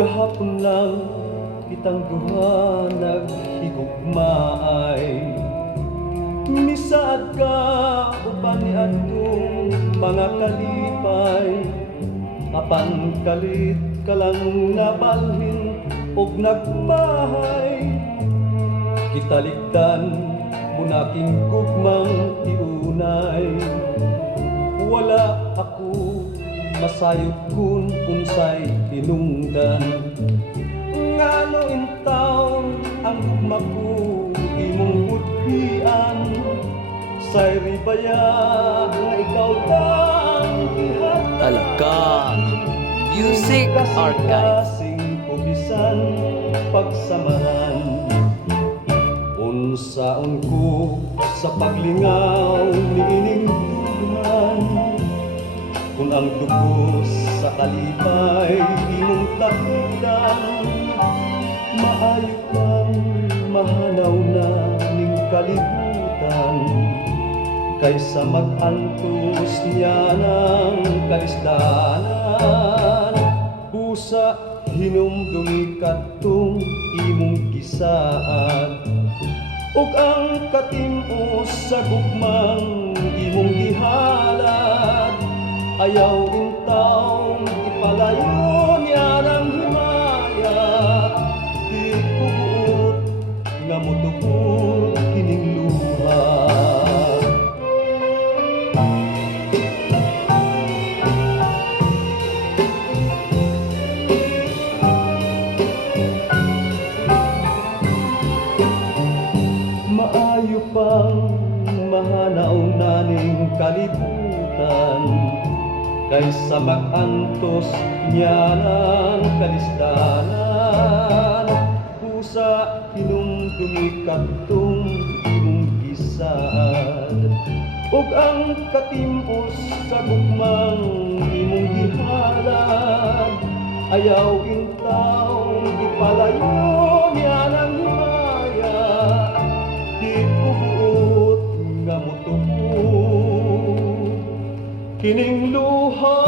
Kahapon lang kitang duha naghigugmaay, misaad ka uban ni adtong mga kalipay. Apan kalit ka lang nabalhin og nagbahay, kitaligdan munaking gugmang iunay. Wala ako masayod kun unsay hinungdan, ngano intaw ang gugma ko imong budhian. Say ribaya nga ikaw lang ihat Talaga Music Archive. kasing kubisan pagsamaran. Unsaon ko sa paglingaw ni ining duman, kung ang dugo sa kalipay imong takdan. Maayo pang mahanaw na ning kalibutan, kaysa mag-antos niya ng kaisdanan. Busa hinumdumi katong imong gisaad, ug ang katim-os sa gugmang imong gihalad. Ayaw intawng ipalayo niya ng himaya, di kubuot nga motubot kining luha. Maayo pang mahanaw naning kalibutan, kaysa mag-antos niya ng kalisdanan. Pusa hinumdumi katong imong gisaad, ug ang katim-os sa gugmang imong gihalad. Ayaw intawng ipalayo niya ng himaya, di kubuot nga motubot kining luha.